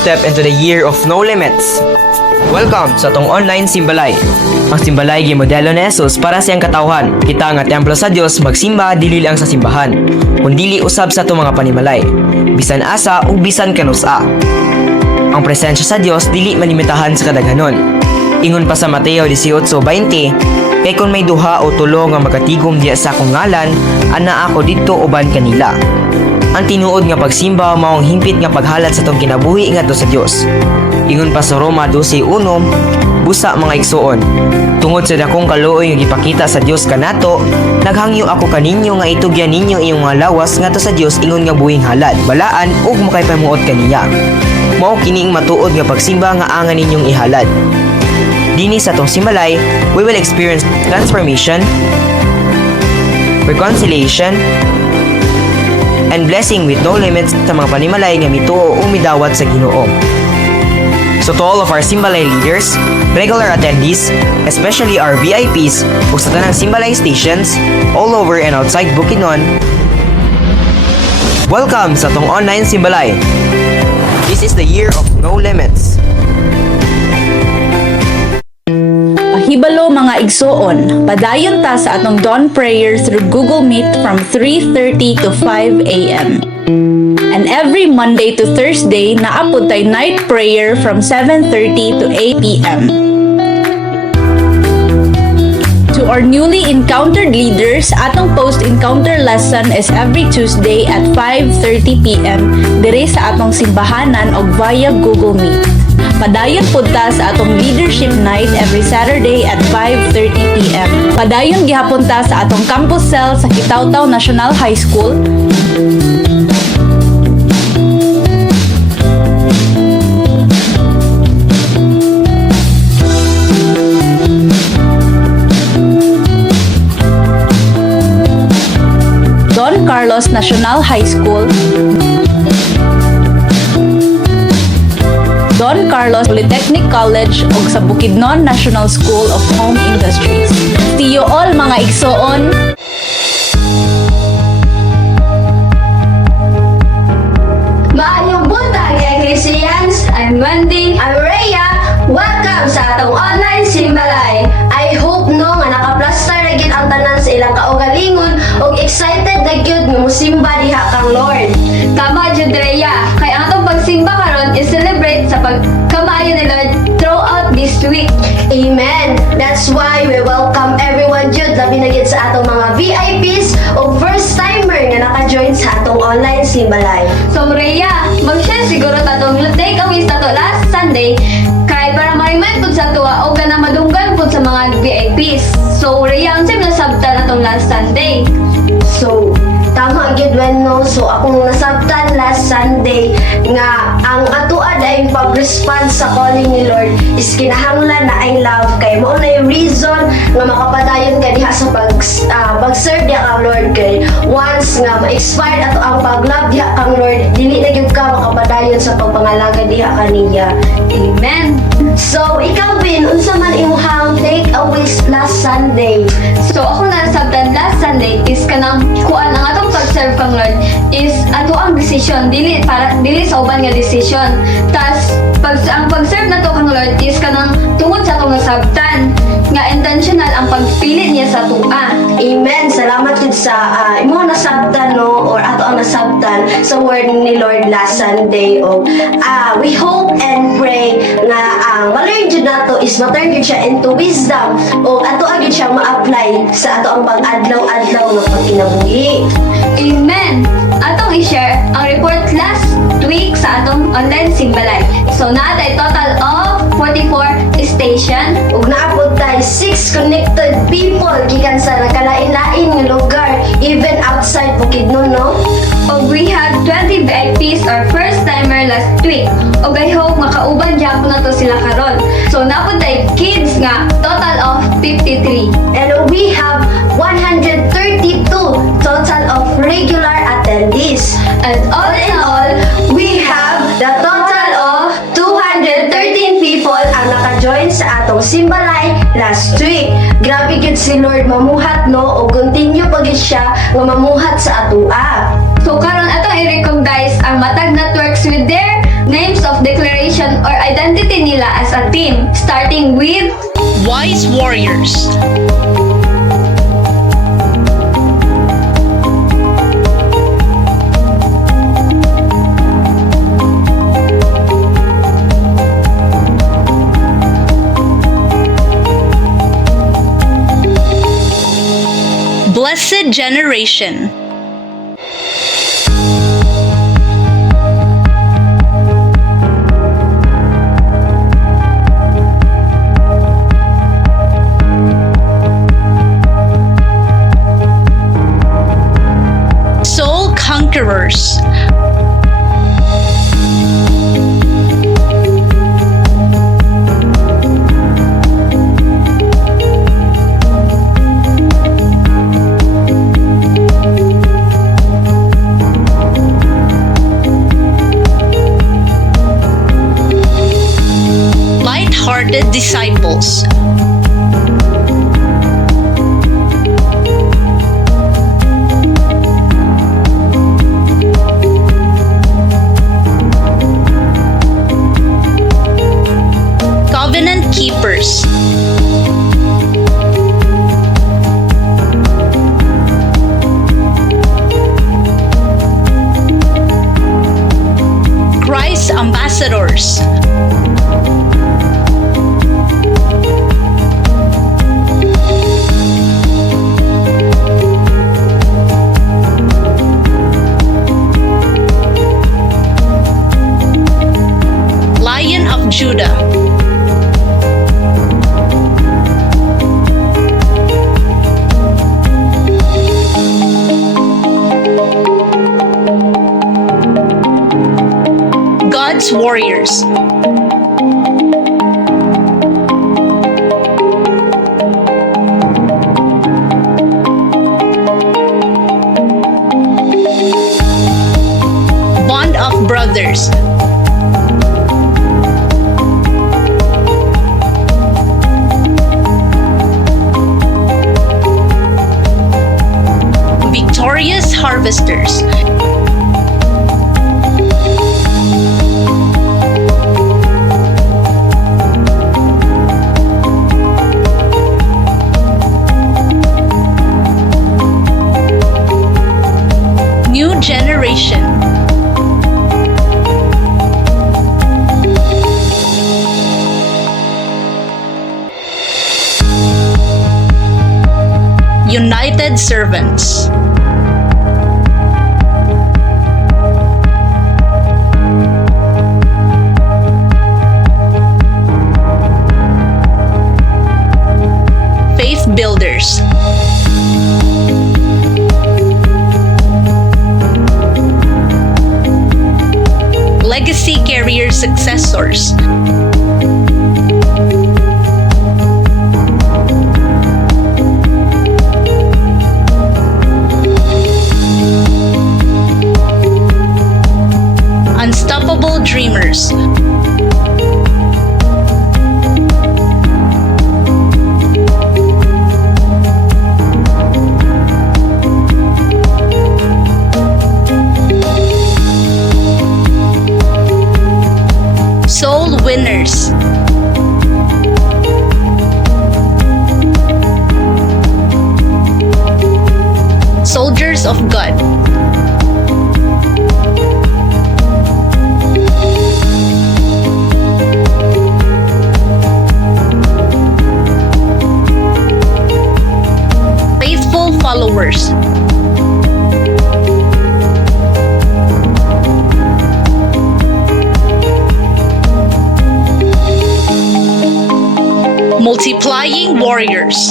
step into the year of no limits. Welcome sa tong online simbalay. Ang simbalay gimodelo ni Jesus para sa iyang katawhan. Kita nga templo sa Dios magsimba dili lang sa simbahan, kundi usab sa itong mga panimalay, bisan asa ug bisan kanusa. Ang presensya sa Dios dili malimitahan sa kadaghanon. Ingon pa sa Mateo 18:20, kay kung may duha o tulo nga magatigom diya sa akong ngalan, ana ako didto uban kanila. Ang tinuod nga pagsimba maong himpit nga paghalat sa tong kinabuhi ngadto sa Dios. Ingon pa sa Roma 12:1, busa mga igsoon, tungod sa dakong kaluoy nga gipakita sa Dios kanato, naghangyo ako kaninyo nga itugyan ninyo iyong mga lawas ngadto sa Dios ingon nga buhing halad, balaan ug makaypamuot kaniya. Mao kining matuod nga pagsimba nga angan ninyong ihalad. Dini sa tong simbalay, we will experience transformation, reconciliation, and blessing with no limits sa mga panimalay nga mituo o midawat sa Ginoo. So to all of our simbalay leaders, regular attendees, especially our VIPs ug sa tanang simbalay stations all over and outside Bukidnon, welcome sa tong online simbalay. This is the year of no limits. Hibalo mga igsoon, padayon ta sa atong dawn prayer through Google Meet from 3:30 to 5 a.m. And every Monday to Thursday, naapod tay night prayer from 7:30 to 8 p.m. To our newly encountered leaders, atong post-encounter lesson is every Tuesday at 5:30 p.m. dire sa atong simbahanan og via Google Meet. Padayon punta sa atong leadership night every Saturday at 5:30 p.m. Padayon gihapon ta sa atong campus cell sa Kitaw-Taw National High School. Don Carlos National High School, Don Carlos Polytechnic College ug sa Bukidnon National School of Home Industries. See you all mga igsoon! Maayong buntag, Christians! I'm Wendy. I'm Rhea. Welcome sa atong online simbalay. I hope no nga nakaplaster na gyud ang tanan sa ilang kaugalingon ug excited na gyud nga mosimba diha kang Lord. Tama jud, Rhea. Kay ang atong pagsimba karon is celebrate sa pagkamaayo ni Lord throughout this week. Amen. That's why we welcome everyone jud, labi na gyud sa atong mga VIPs o first timer nga naka-join sa atong online simbalay. So Rhea, mag-share siguro tatong takeaways nato last Sunday kay para ma-remind pud sa tuwa o kana madunggan pud sa mga VIPs. So Rhea, ang sim nasabtan atong last Sunday. So tama gyud when no. So akong nasabtan last Sunday nga ang atuad ay pag-respond sa calling ni Lord is kinahanglan na I love kay mao na yung reason nga makapadayon ka diha sa pag-serve diha kang Lord kay once nga ma-expire ato ang pag-love diha kang Lord dili na gyud ka makapadayon sa pagpangalaga diha kaniya. Amen. So ikaw Bin, unsa man imong takeaways last Sunday? So ako nasabtan last Sunday is kanang kuan ang atong pag-serve kang Lord is ato ang decision dili sa uban nga decision. Tas ang pag-serve nato kang Lord is kanang tungod sa atong nasabtan nga intentional ang pagpili niya sa tuwa. Amen. Salamat gid sa imo nasabtan no or ato ang nasabtan sa word ni Lord last Sunday. We hope and pray nga ang ma-learn jud nato is ma-turn jud siya into wisdom o ato agad siya ma-apply sa ato ang pag-adlaw-adlaw nga pagkinabuhi. Amen. Atong i-share ang report last week sa atong online simbalay. So naatay total of 44 station ug naabot tay 6 connected people gikan sa nakalain-lain nga lugar even outside Bukidnon no. Og we had 20 VIPs or first timer last week. Og I hope makauban jud na to sila karon. So naapod tay kids nga total of 53. And we have 132 total of regular attendees. And all in all, we have the total of 213 people ang naka-join sa atong simbalay last week. Grabe gid si Lord mamuhat no o continue pagid siya nga mamuhat sa atua. So karon atong i-recognize ang matag networks with their names of declaration identity nila as a team, starting with Wise Warriors. Blessed Generation. Soul Conquerors. Light-hearted Disciples. Covenant Keepers. Christ Ambassadors. Lion of Judah. God's Warriors. Bond of Brothers. Victorious Harvesters. New Generation. United Servants. Faith Builders. Legacy Carrier Successors. Unstoppable Dreamers. Soul Winners. Soldiers of God. Faithful Followers. Multiplying Warriors.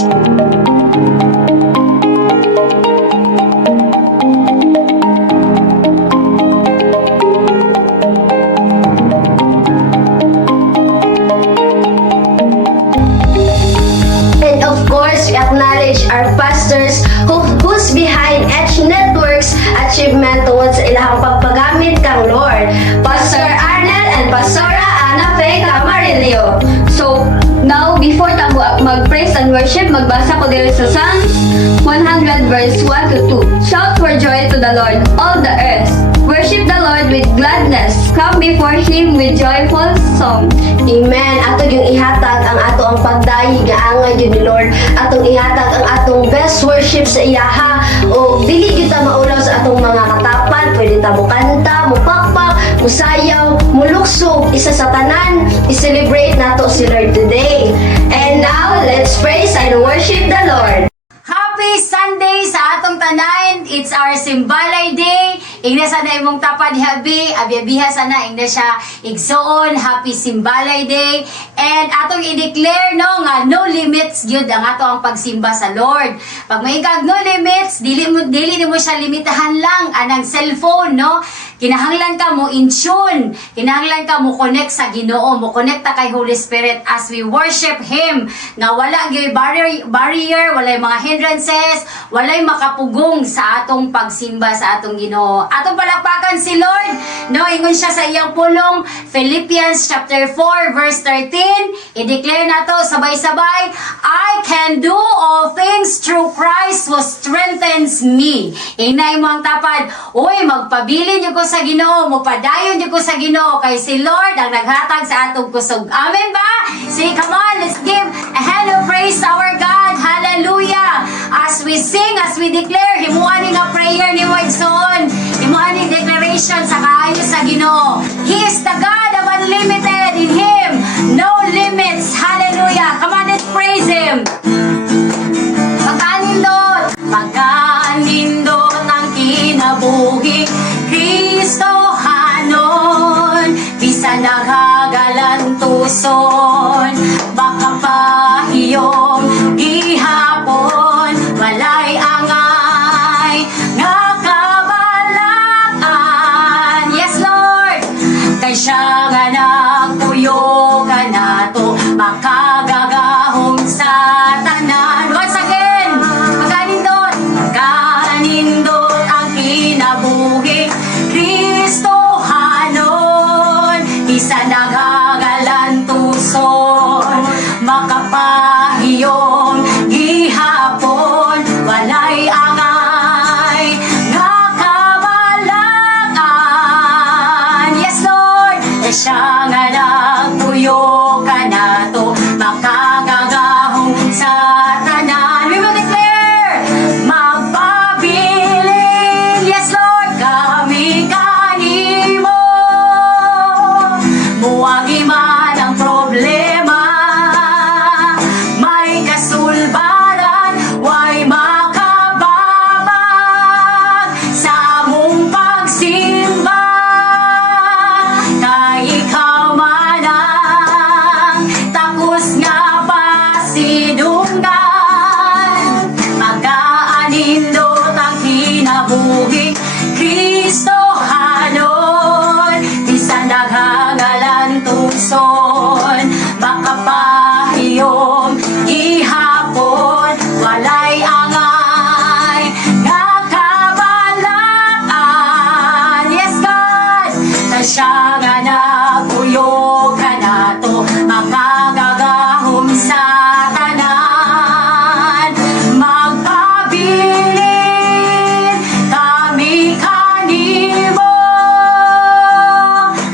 And of course, we acknowledge our pastors who's behind Edge Network's achievement towards ilahang pagpagamit kang Lord, Pastor Arnel and Pastora Ana Fe Camarillo. So, now, before tago mag-praise and worship, magbasa ko dito sa Psalms 100 verse 1 to 2. Shout for joy to the Lord, all the earth. Worship the Lord with gladness. Come before Him with joyful song. Amen. Ato yung ihatag ang ato ang pagdayi nga angay yun ni Lord. Atong ihatag ang atong best worship sa iyaha. O dili gyud ta maulaw sa atong mga katapan. Pwede ta mo kanta, mo pakpak, mo sayaw, mo luksog. Isa sa tanan, i-celebrate nato si Lord today. And now, let's praise and worship the Lord. Happy Sunday sa atong tanan. It's our Simbalay Day. Ingna sana imong tapad habi, abiyabiha sana ingna siya igsoon. Happy Simbalay Day. And atong i-declare no nga no limits gyud ang ato ang pagsimba sa Lord. Pag maikag no limits, dili mo siya limitahan lang anang cellphone, no? Kinahanglan ka mo in tune. Kinahanglan ka mo connect sa Ginoo, mo connect ta kay Holy Spirit as we worship Him. Nga wala gyud barrier, walay mga hindrances, walay makapugong sa atong pagsimba sa atong Ginoo. Atong palakpakan si Lord, no, ingon siya sa iyang pulong, Philippians chapter 4 verse 13. I-declare nato sabay-sabay, I can do all things through Christ who strengthens me. Inay mo ang tapad, uy, magpabilin niyo ko sa Ginoo, mupadayon niyo ko sa Ginoo, kay si Lord ang naghatag sa atong kusog. Amen ba? Say, come on, let's give a hand of praise to our God. Hallelujah! As we sing, as we declare, himuaning a prayer ni Wagson, himuaning declaration sa kaayo sa Ginoo. He is the God of unlimited. In Him, no limits. Hallelujah! Come on, let's praise Him. Pagkanindot, pagkanindot ang kinabuhi, Kristo hanon, bisan naghagalantuson, baka pahiyong gihapon, walay angay, nga kabalakan. Yes, Lord! Kay siya nga nagpuyo ka nato, makagagahom sa tanan. Once again, pagkanindot, pagkanindot ang kinabuhi, Kristo hanon, isa nagagalantuson, makapahiyong gihapon, walay angay, nga kabalakan. Yes, Lord! Siya nga nagpuyo ka nato, makagagahong sa tanan. We will declare, magpabilin. Yes, Lord, kami kanimo. Muwagi man ang problema, may kasulbaran, way makababag sa among pagsimba. Kay ikaw man ang takos nga pasidunggan, mag-aanindot ang kinabuhi, Kristo hanon, bisan naghagalantuson, makapahiyom gihapon, walay angay, nga kabalakan. Yes, God! Na siya nga nagpuyo ka nato, makagagahom sa tanan, magpabilin kami kanimo.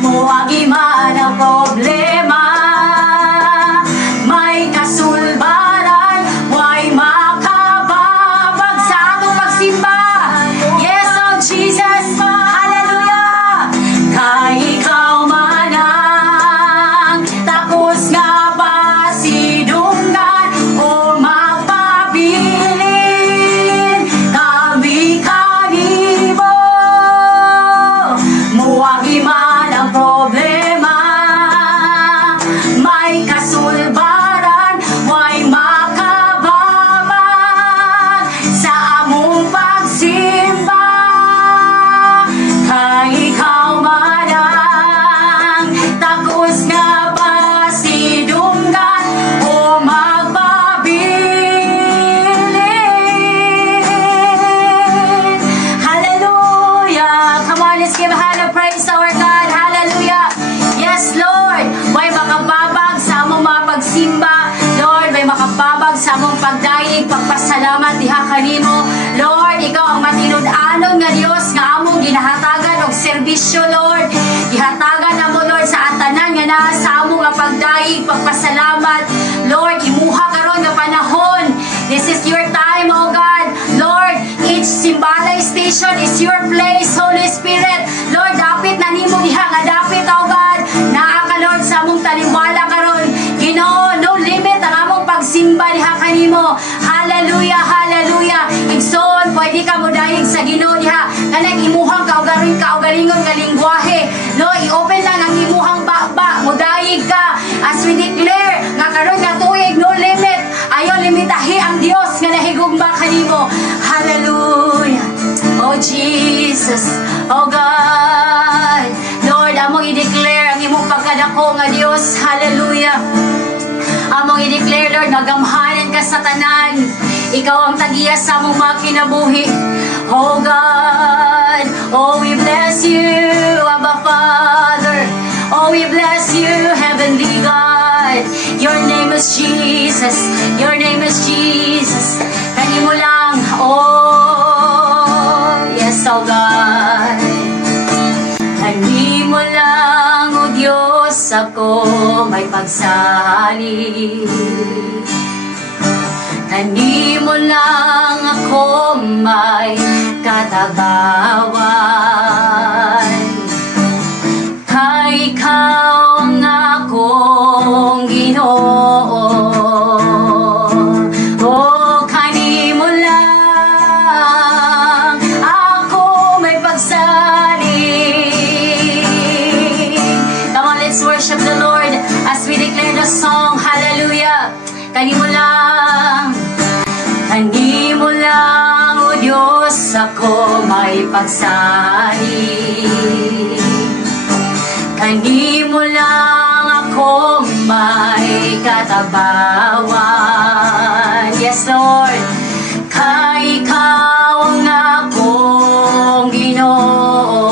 Muwagi man ang problema, may kasulbaran, way makababag sa atong pagsimba. Yes, oh Jesus! Hallelujah! Kay ikaw man ang takos nga pasidunggan, o magpabilin kami kanimo. Muwagi man ang problema, may kasulbaran, way makababag sa among pagsimba. Kay ikaw man ang takos nga pasidunggan, o magpabilin. Hallelujah! Come on, let's give a hand of praise to our God. Hallelujah! Yes, Lord! May makababag sa among mga pagsimba. Lord, may makababag sa among pagdaig, pagpasalamat diha kanimo. Lord, ikaw ang matinud-anon nga Dios nga among ginahatagan og serbisyo, Lord. Ihatagan namo, Lord, sa atanan nga naa sa among nga pagdaig. ipagpasalamat. Lord, imuha karon nga panahon. This is your time, oh God. Lord, each Simbalay station is your place, Holy Spirit. Lord, dapit na nimo diha nga dapit, oh God. Naa ka, Lord, sa among taliwala karon. Ginoo, no limit ang among pagsimba diha kanimo. Hallelujah, hallelujah. Igsoon, pwede ka mo dahil sa Ginoo diha. Kanang imuhang kaugalingon nga lingwahe. Lord, i-open lang ang imuhang bakba. Mudayig ka as we declare nga karon nga tuig, no limit. Ayaw limitahi ang Dios nga nahigugma kanimo. Hallelujah. Oh Jesus, oh God. Lord, among i-declare ang imong pagkadako nga Dios. Hallelujah. Among i-declare, Lord, nagamhanan ka sa tanan. Ikaw ang tagiya sa among mga kinabuhi. Oh God, oh we bless you, Abba Father. Oh we bless you, Heavenly God. Your name is Jesus. Your name is Jesus. Kanimo lang, oh yes, oh God. Kanimo lang, oh Diyos, ako may pagsali. Kanimo lang ako may katabawan. Kay ikaw ang akong Ginoo. Oh, kanimo lang ako may pagsalig. Come on, let's worship the Lord as we declare the song. Hallelujah. Kanimo lang, kanimo lang, o Diyos, ako may pagsalig. Kanimo lang ako may katabawan. Yes, Lord. Kay ikaw ang akong Ginoo.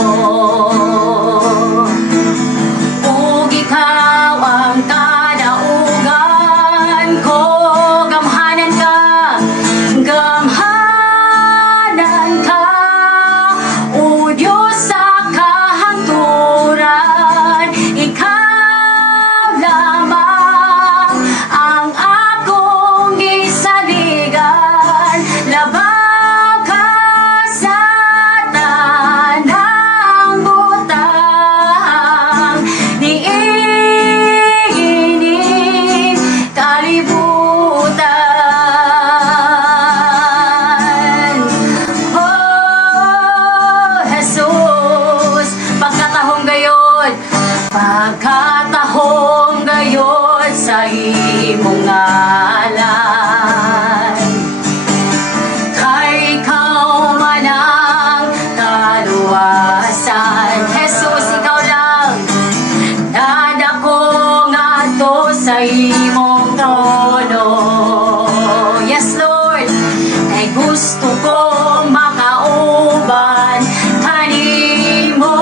Ug ikaw ang kadaugan ko. Gamhanan ka. Gamhanan ka. O Diyos sa kahangturan. Ikaw lamang ang akong gisaligan. Labaw ka sa tanang butang. Niining kalibutan. Oh, Jesus, pagkatahong gayod, pagkatahong gayod sa imong ngalan. Kay ikaw man ang kaluwasan. Jesus, ikaw lang. Dadako nga to sa imong trono. Yes, Lord. Ay gusto kong makauban kanimo.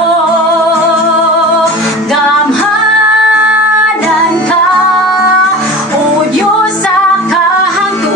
Gamhanan ka, o Diyos sa kahangturan.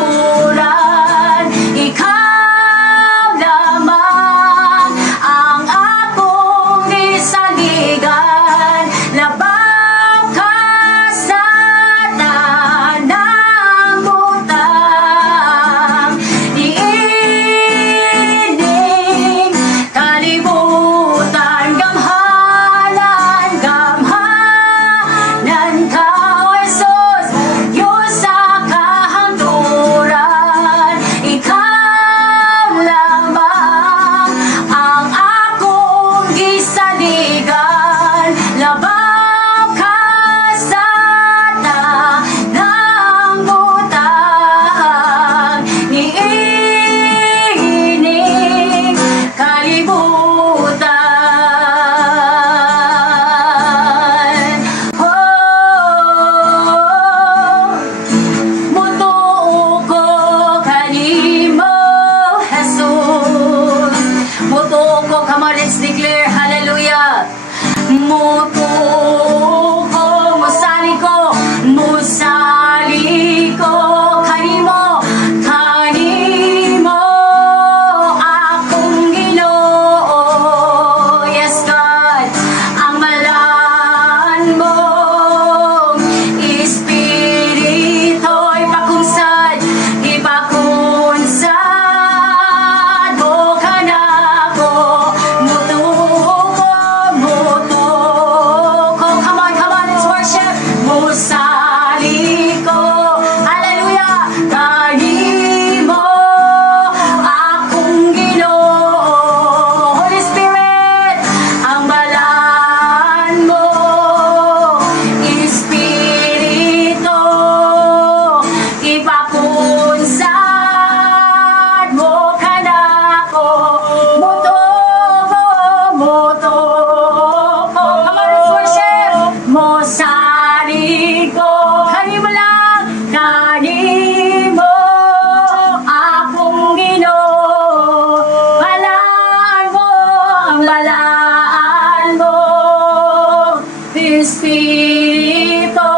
Espiritu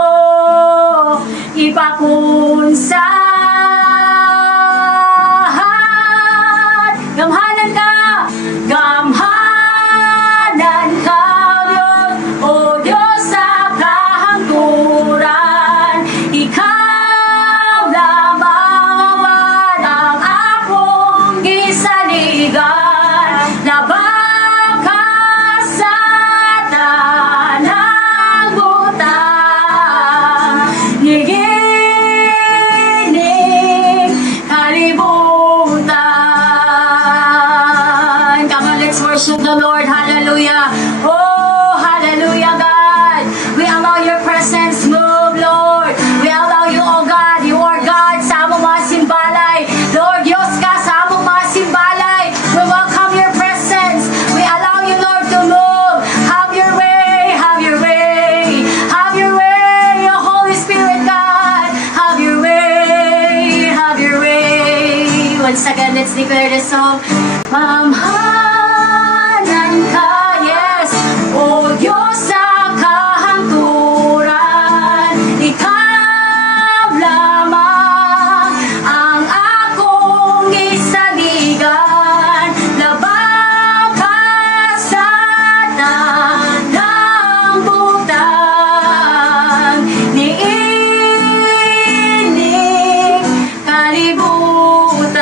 ipakunsahan. Gamhanan ka, gamhanan ka, Diyos, o Diyos sa kahangturan. Ikaw lamang man ang akong gisaligan. Labang ka sa tanang butang, nigining kalibutan. Come on, let's worship the Lord. Hallelujah. Oh, hallelujah, God. We allow your presence move, Lord. We allow you, oh God. You are God sa among mga simbalay. Lord, Diyos ka sa among mga simbalay. We welcome your presence. We allow you, Lord, to move. Have your way, have your way. Have your way, oh Holy Spirit, God. Have your way, have your way. Once again, let's declare this song. Mamhanan ka, yes, o Diyos sa kahangturan. Ikaw lamang ang akong gisaligan. Labang ka sa tanang butang, niining kalibutan.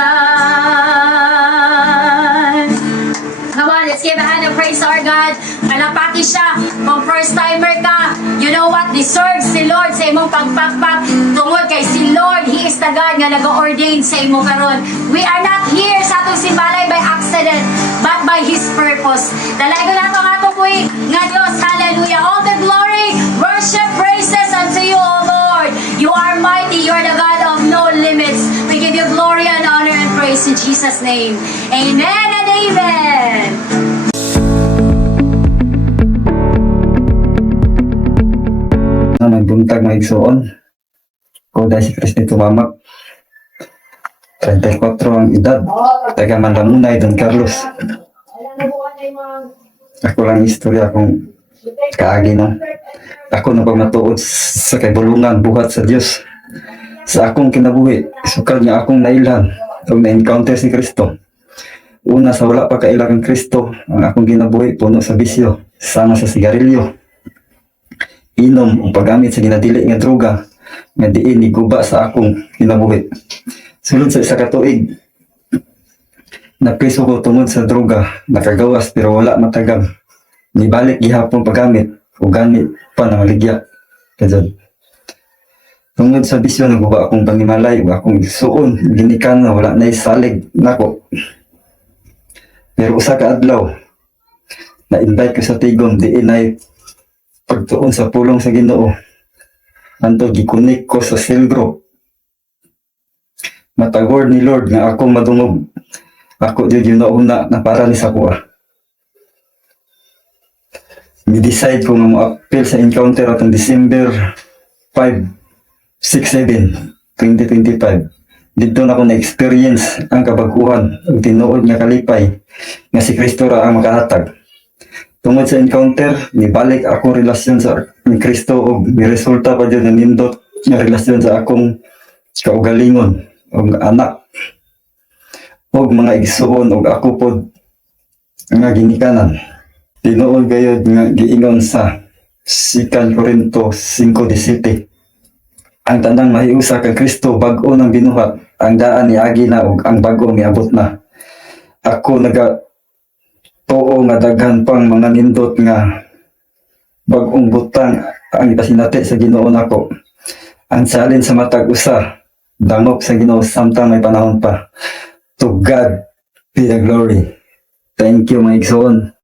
Come on, let's give a hand of praise to our God. Malapaki siya. Kung first timer ka, you know what? Deserve si Lord sa imong pagpakpak. Tungod kay si Lord, He is the God nga nag-ordain sa imong karon. We are not here sa atong simbalay by accident, but by His purpose. Dalago na ito nga ito nga Diyos. Hallelujah. All the glory, worship, praises unto you, O Lord. You are mighty. You are the God of no limits. We give you glory and honor and praise in Jesus' name. Amen and amen. Na nagbuntag na igsuon ko dahil si Kristi tumamak 34 ang edad, taga Mandamunay, Don Carlos. Ako lang istorya kung kaagi no. Ako na pagmatuod sa kaibulungan buhat sa Dios sa akong kinabuhi, sukad nga akong nailhan o na-encounter si Kristo. Una sa wala pa kailangan Kristo, ang akong ginabuhi puno sa bisyo, sama sa sigarilyo, inom o paggamit sa ginadili nga droga nga diin iguba sa akong kinabuhi. Sulod sa isa ka tuig, napriso ko tungod sa droga, nakagawas pero wala matagam. Nibalik gihapon paggamit o gamit pa na maligya. Kajod. Tungod sa bisyo naguba akong pangimalay o akong suon, ginikan na wala na isalig nako. Pero usa ka adlaw, na-invite ko sa tigom diin ay pagtuon sa pulong sa Ginoo. Anto gikunik ko sa cell group. Matagor ni Lord nga akong madungog. Ako jud yung nauna na para ni sa kuha. Mi-decide ko nga mo-appeal sa encounter atong December 5, 6, 7, 2025. Dito na ko na-experience ang kabaguhan ang tinuod nga kalipay nga si Kristo ra ang makahatag. Tungod sa encounter, nibalik akong relasyon sa ni Kristo o miresulta pa dyan na nindot nga relasyon sa akong kaugalingon o anak o mga igsuon o ako pod nga ginikanan. Tinuod gayod nga giingon sa 2 Corinto 5:17. Ang tanang mahiusa kang Kristo bag-o nang binuhat, ang daan ni agi na ug ang bag-o miabot na. Ako tuo nga daghan pang mga nindot nga bag-ong butang ang ipasinati sa Ginoo nako. Ang salin sa matag usa, dangop sa Ginoo samtang may panahon pa. To God be the glory. Thank you, mga igsoon.